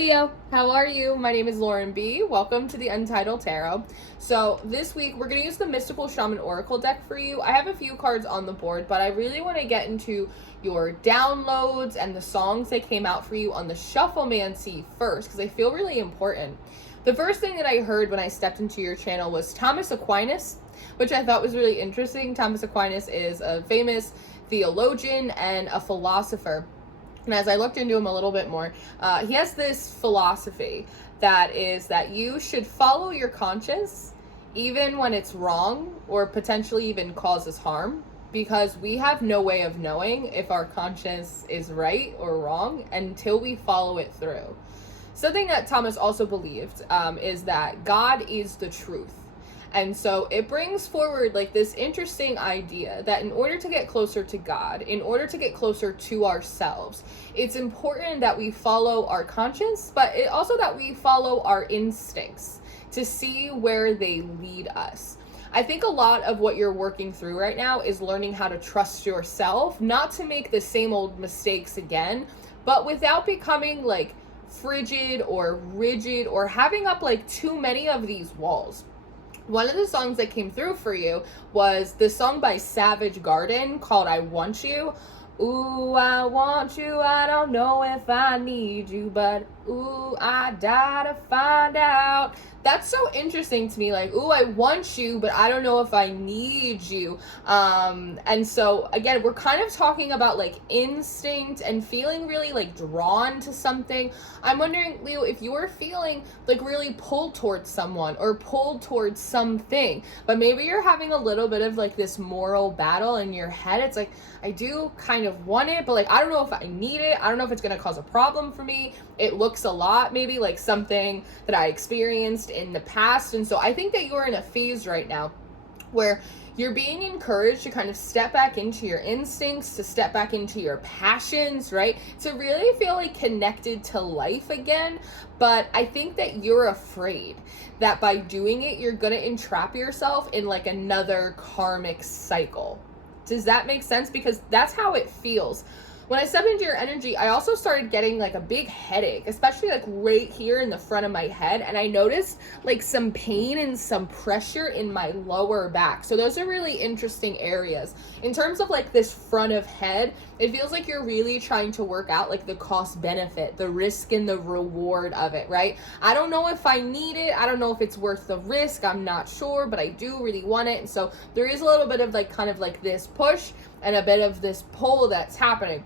Leo, how are you? My name is Lauren B. Welcome to the Untitled Tarot. So this week we're going to use the Mystical Shaman Oracle deck for you. I have a few cards on the board, but I really want to get into your downloads and the songs that came out for you on the Shufflemancy first, because I feel really important. The first thing that I heard when I stepped into your channel was Thomas Aquinas, which I thought was really interesting. Thomas Aquinas is a famous theologian and a philosopher. And as I looked into him a little bit more, he has this philosophy that is that you should follow your conscience even when it's wrong or potentially even causes harm, because we have no way of knowing if our conscience is right or wrong until we follow it through. Something that Thomas also believed is that God is the truth. And so it brings forward like this interesting idea that in order to get closer to God, in order to get closer to ourselves, it's important that we follow our conscience, but it also that we follow our instincts to see where they lead us. I think a lot of what you're working through right now is learning how to trust yourself, not to make the same old mistakes again, but without becoming like frigid or rigid or having up like too many of these walls. One of the songs that came through for you was this song by Savage Garden called I Want You. Ooh, I want you, I don't know if I need you, but ooh, I die to find out. That's so interesting to me, like, ooh, I want you, but I don't know if I need you. And so, again, we're kind of talking about, like, instinct and feeling really, like, drawn to something. I'm wondering, Leo, if you're feeling, like, really pulled towards someone or pulled towards something, but maybe you're having a little bit of, like, this moral battle in your head. It's like, I do kind of want it, but, like, I don't know if I need it. I don't know if it's going to cause a problem for me. It looks a lot maybe like something that I experienced in the past. And so I think that you're in a phase right now where you're being encouraged to kind of step back into your instincts, to step back into your passions, right? To really feel like connected to life again. But I think that you're afraid that by doing it, you're going to entrap yourself in like another karmic cycle. Does that make sense? Because that's how it feels. When I stepped into your energy, I also started getting like a big headache, especially like right here in the front of my head. And I noticed like some pain and some pressure in my lower back. So those are really interesting areas. In terms of like this front of head, it feels like you're really trying to work out like the cost benefit, the risk and the reward of it, right? I don't know if I need it. I don't know if it's worth the risk. I'm not sure, but I do really want it. And so there is a little bit of like kind of like this push and a bit of this pull that's happening.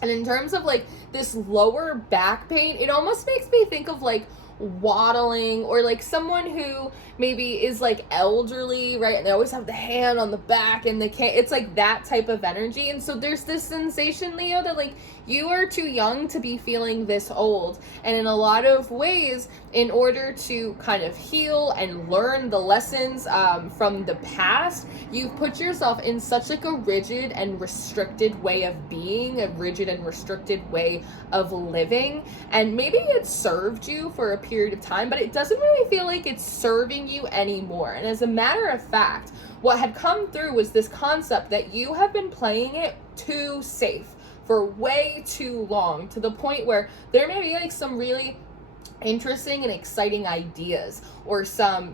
And in terms of like this lower back pain, it almost makes me think of like waddling or like someone who maybe is like elderly, right? And they always have the hand on the back and they can't, it's like that type of energy. And so there's this sensation, Leo, that like you are too young to be feeling this old. And in a lot of ways, in order to kind of heal and learn the lessons from the past, you've put yourself in such like a rigid and restricted way of being, a rigid and restricted way of living. And maybe it served you for a period of time, but it doesn't really feel like it's serving you anymore. And as a matter of fact, what had come through was this concept that you have been playing it too safe for way too long, to the point where there may be like some really interesting and exciting ideas or some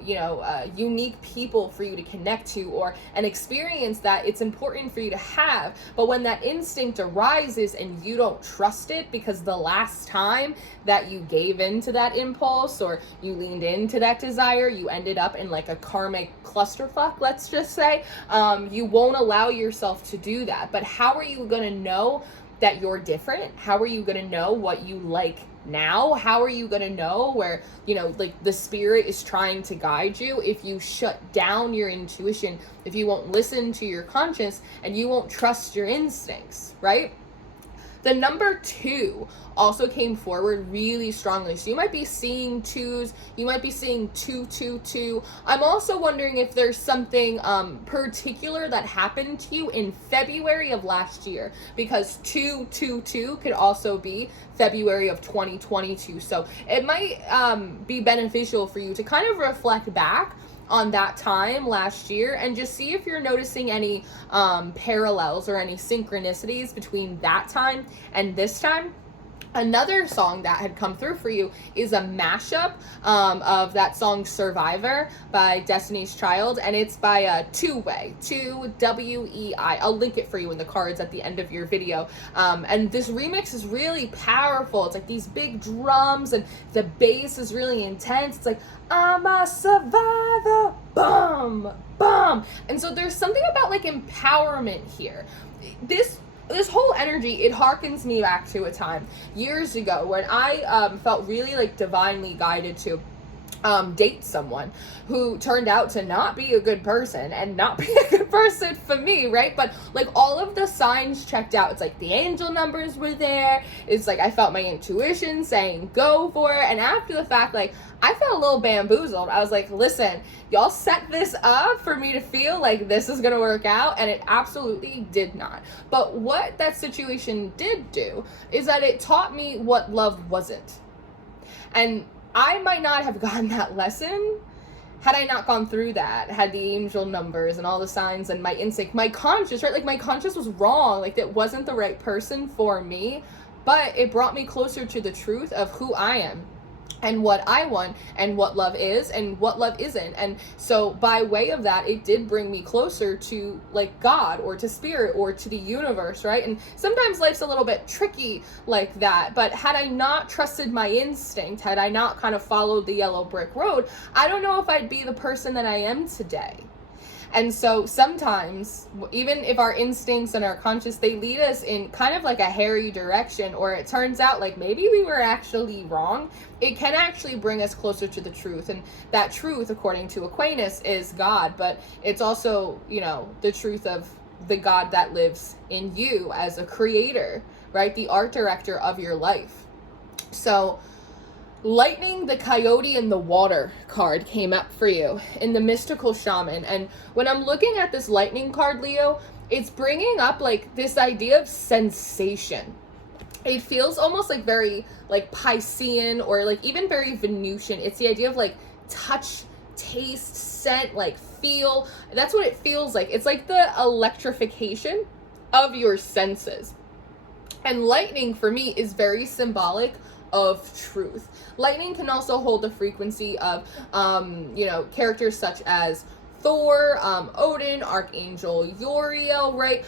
unique people for you to connect to or an experience that it's important for you to have. But when that instinct arises and you don't trust it because the last time that you gave into that impulse or you leaned into that desire, you ended up in like a karmic clusterfuck, let's just say, you won't allow yourself to do that. But how are you going to know that you're different? How are you going to know what you like now? How are you going to know where, like the spirit is trying to guide you if you shut down your intuition, if you won't listen to your conscience and you won't trust your instincts, right? The number 2 also came forward really strongly. So you might be seeing 2s. You might be seeing 222. I'm also wondering if there's something particular that happened to you in February of last year, because 222 could also be February of 2022. So it might be beneficial for you to kind of reflect back on that time last year and just see if you're noticing any parallels or any synchronicities between that time and this time. Another song that had come through for you is a mashup of that song Survivor by Destiny's Child, and it's by Two Way, 2WEI. I'll link it for you in the cards at the end of your video. And this remix is really powerful. It's like these big drums, and the bass is really intense. It's like, I'm a survivor, bum, bum. And so there's something about like empowerment here. This whole energy, it harkens me back to a time years ago when I felt really like divinely guided to date someone who turned out to not be a good person and not be a good person for me, right? But like all of the signs checked out. It's like the angel numbers were there. It's like I felt my intuition saying go for it. And after the fact, like I felt a little bamboozled. I was like, listen, y'all set this up for me to feel like this is gonna work out, and it absolutely did not. But what that situation did do is that it taught me what love wasn't. And I might not have gotten that lesson had I not gone through that, had the angel numbers and all the signs and my instinct, my conscious, right? Like my conscious was wrong. Like that wasn't the right person for me, but it brought me closer to the truth of who I am and what I want and what love is and what love isn't. And so by way of that, it did bring me closer to like God or to spirit or to the universe, right? And sometimes life's a little bit tricky like that, but had I not trusted my instinct, had I not kind of followed the yellow brick road, I don't know if I'd be the person that I am today. And so sometimes, even if our instincts and our conscious, they lead us in kind of like a hairy direction, or it turns out like maybe we were actually wrong, it can actually bring us closer to the truth. And that truth, according to Aquinas, is God, but it's also, you know, the truth of the God that lives in you as a creator, right? The art director of your life. So Lightning, the Coyote, and the Water card came up for you in the Mystical Shaman. And when I'm looking at this Lightning card, Leo, it's bringing up like this idea of sensation. It feels almost like very like Piscean or like even very Venusian. It's the idea of like touch, taste, scent, like feel. That's what it feels like. It's like the electrification of your senses. And lightning for me is very symbolic of truth. Lightning can also hold the frequency of, characters such as Thor, Odin, Archangel Uriel, right?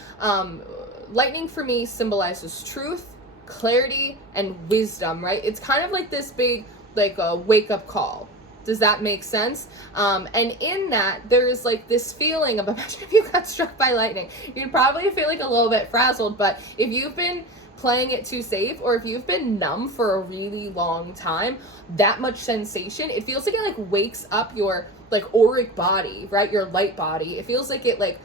Lightning for me symbolizes truth, clarity, and wisdom, right? It's kind of like this big, like a wake-up call. Does that make sense? And in that, there's like this feeling of, imagine if you got struck by lightning. You'd probably feel like a little bit frazzled, but if you've been playing it too safe, or if you've been numb for a really long time, that much sensation, it feels like it like wakes up your like auric body, right? Your light body. It feels like it like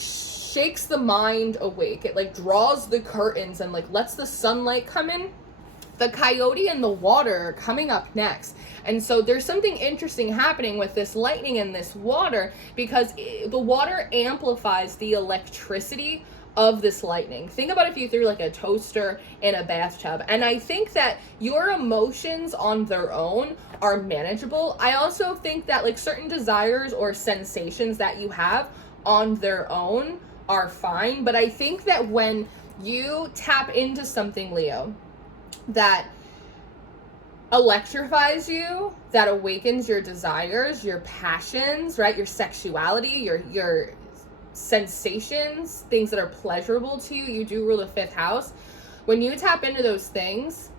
shakes the mind awake. It like draws the curtains and like lets the sunlight come in. The Coyote and the Water are coming up next. And so there's something interesting happening with this lightning and this water, because the water amplifies the electricity of this lightning. Think about if you threw like a toaster in a bathtub. And I think that your emotions on their own are manageable. I also think that like certain desires or sensations that you have on their own are fine. But I think that when you tap into something, Leo, that electrifies you, that awakens your desires, your passions, right? Your sexuality, your sensations, things that are pleasurable to you. You do rule the fifth house. When you tap into those things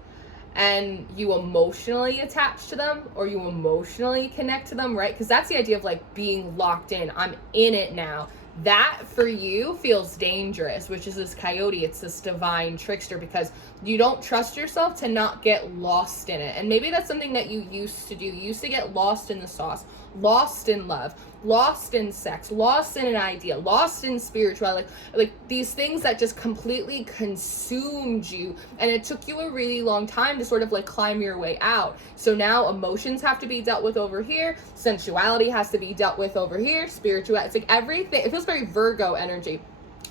and you emotionally attach to them, or you emotionally connect to them, right? Because that's the idea of like being locked in. I'm in it now. That for you feels dangerous, which is this coyote. It's this divine trickster, because you don't trust yourself to not get lost in it. And maybe that's something that you used to do. You used to get lost in the sauce, lost in love, lost in sex, lost in an idea, lost in spirituality, like these things that just completely consumed you, and it took you a really long time to sort of like climb your way out. So now emotions have to be dealt with over here, sensuality has to be dealt with over here, spirituality, it's like everything. It feels very Virgo energy.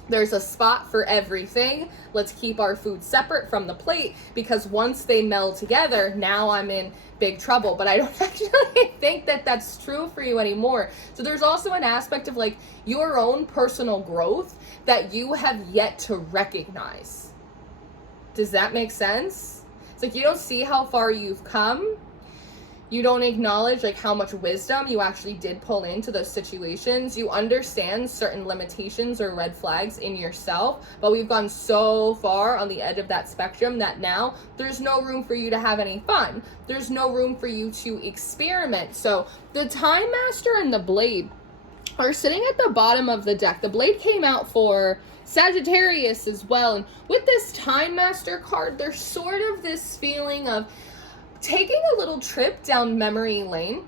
There's a spot for everything. Let's keep our food separate from the plate, because once they meld together, now I'm in big trouble. But I don't actually think that that's true for you anymore. So there's also an aspect of like your own personal growth that you have yet to recognize. Does that make sense? It's like you don't see how far you've come. You don't acknowledge like how much wisdom you actually did pull into those situations. You understand certain limitations or red flags in yourself, but we've gone so far on the edge of that spectrum that now there's no room for you to have any fun. There's no room for you to experiment. So the Time Master and the Blade are sitting at the bottom of the deck. The Blade came out for Sagittarius as well. And with this Time Master card, there's sort of this feeling of taking a little trip down memory lane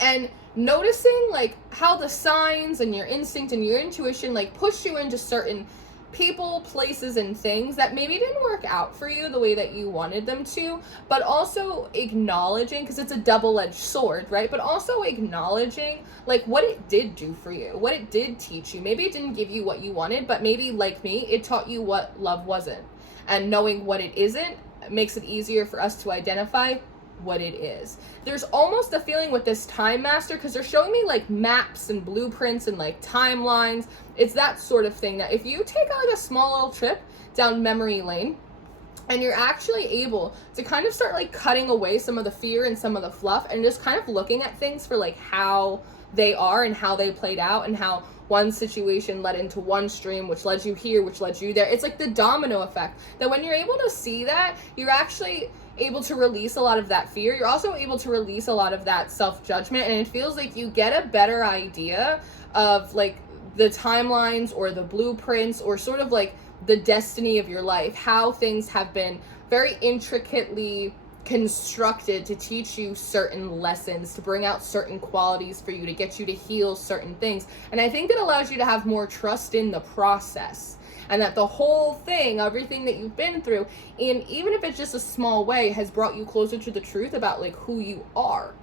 and noticing like how the signs and your instinct and your intuition like push you into certain people, places, and things that maybe didn't work out for you the way that you wanted them to, but also acknowledging, because it's a double-edged sword, right? But also acknowledging like what it did do for you, what it did teach you. Maybe it didn't give you what you wanted, but maybe like me, it taught you what love wasn't. And knowing what it isn't makes it easier for us to identify what it is. There's almost a feeling with this Time Master, because they're showing me like maps and blueprints and like timelines. It's that sort of thing that if you take like a small little trip down memory lane and you're actually able to kind of start like cutting away some of the fear and some of the fluff and just kind of looking at things for like how they are and how they played out and how one situation led into one stream, which led you here, which led you there. It's like the domino effect, that when you're able to see that, you're actually able to release a lot of that fear. You're also able to release a lot of that self-judgment, and it feels like you get a better idea of like the timelines or the blueprints or sort of like the destiny of your life, how things have been very intricately constructed to teach you certain lessons, to bring out certain qualities for you, to get you to heal certain things. And I think it allows you to have more trust in the process, and that the whole thing, everything that you've been through, and even if it's just a small way, has brought you closer to the truth about like who you are.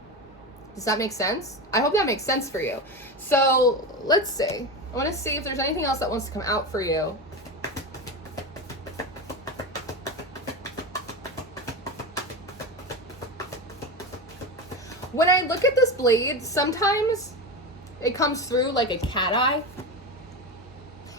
Does that make sense? I hope that makes sense for you. So let's see. I want to see if there's anything else that wants to come out for you. When I look at this blade, sometimes it comes through like a cat eye,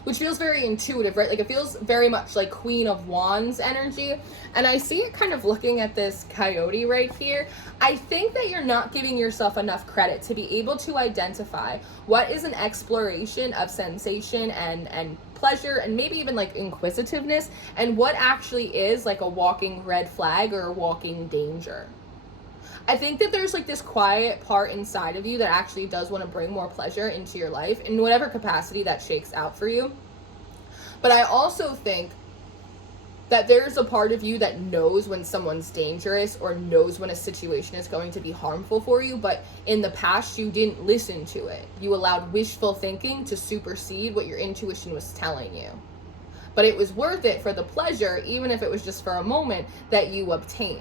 which feels very intuitive, right? Like it feels very much like Queen of Wands energy. And I see it kind of looking at this coyote right here. I think that you're not giving yourself enough credit to be able to identify what is an exploration of sensation and pleasure and maybe even like inquisitiveness, and what actually is like a walking red flag or a walking danger. I think that there's like this quiet part inside of you that actually does want to bring more pleasure into your life in whatever capacity that shakes out for you. But I also think that there's a part of you that knows when someone's dangerous or knows when a situation is going to be harmful for you, but in the past you didn't listen to it. You allowed wishful thinking to supersede what your intuition was telling you. But it was worth it for the pleasure, even if it was just for a moment, that you obtained.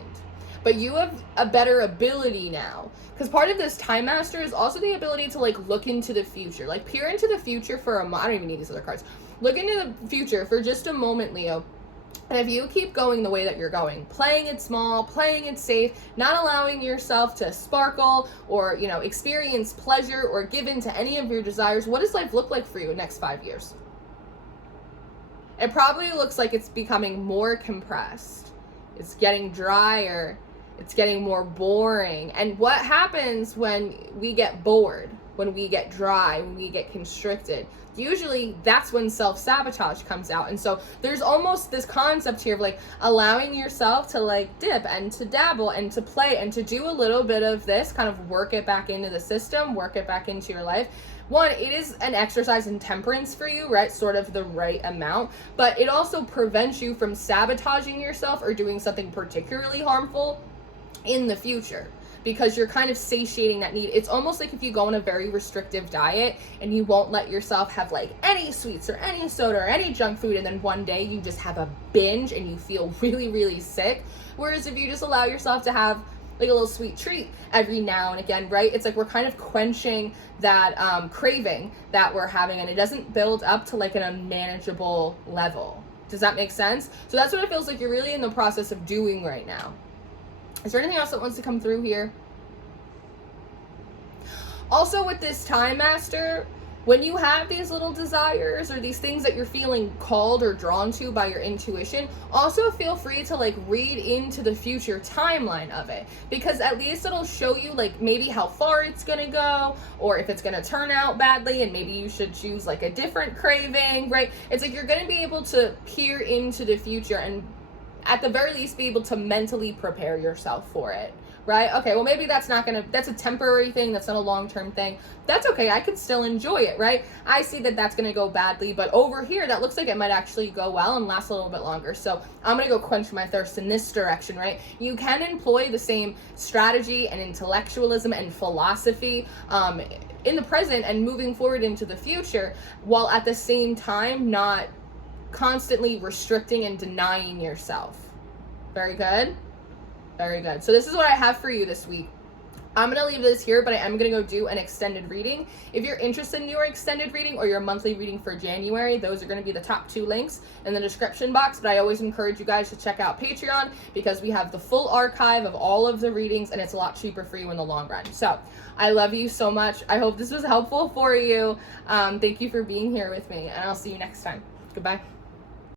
But you have a better ability now, because part of this Time Master is also the ability to like look into the future, like peer into the future for I don't even need these other cards. Look into the future for just a moment, Leo. And if you keep going the way that you're going, playing it small, playing it safe, not allowing yourself to sparkle or, you know, experience pleasure or give in to any of your desires, what does life look like for you in the next 5 years? It probably looks like it's becoming more compressed. It's getting drier. It's getting more boring. And what happens when we get bored, when we get dry, when we get constricted? Usually that's when self-sabotage comes out. And so there's almost this concept here of like allowing yourself to like dip and to dabble and to play and to do a little bit of this, kind of work it back into the system, work it back into your life. One, it is an exercise in temperance for you, right? Sort of the right amount, but it also prevents you from sabotaging yourself or doing something particularly harmful in the future, because you're kind of satiating that need. It's almost like if you go on a very restrictive diet and you won't let yourself have like any sweets or any soda or any junk food, and then one day you just have a binge and you feel really, really sick. Whereas if you just allow yourself to have like a little sweet treat every now and again, right? It's like we're kind of quenching that craving that we're having, and it doesn't build up to like an unmanageable level. Does that make sense? So that's what it feels like you're really in the process of doing right now. Is there anything else that wants to come through here? Also with this Time Master, when you have these little desires or these things that you're feeling called or drawn to by your intuition, also feel free to like read into the future timeline of it, because at least it'll show you like maybe how far it's gonna go, or if it's gonna turn out badly and maybe you should choose like a different craving, right? It's like you're gonna be able to peer into the future and at the very least be able to mentally prepare yourself for it. Right? Okay, well maybe that's a temporary thing, that's not a long-term thing. That's okay, I can still enjoy it, right? I see that that's gonna go badly, but over here, that looks like it might actually go well and last a little bit longer. So I'm gonna go quench my thirst in this direction, right? You can employ the same strategy and intellectualism and philosophy in the present and moving forward into the future, while at the same time not constantly restricting and denying yourself. Very good. Very good. So this is what I have for you this week. I'm going to leave this here, but I am going to go do an extended reading. If you're interested in your extended reading or your monthly reading for January, those are going to be the top 2 links in the description box. But I always encourage you guys to check out Patreon because we have the full archive of all of the readings and it's a lot cheaper for you in the long run. So I love you so much. I hope this was helpful for you. Thank you for being here with me and I'll see you next time. Goodbye.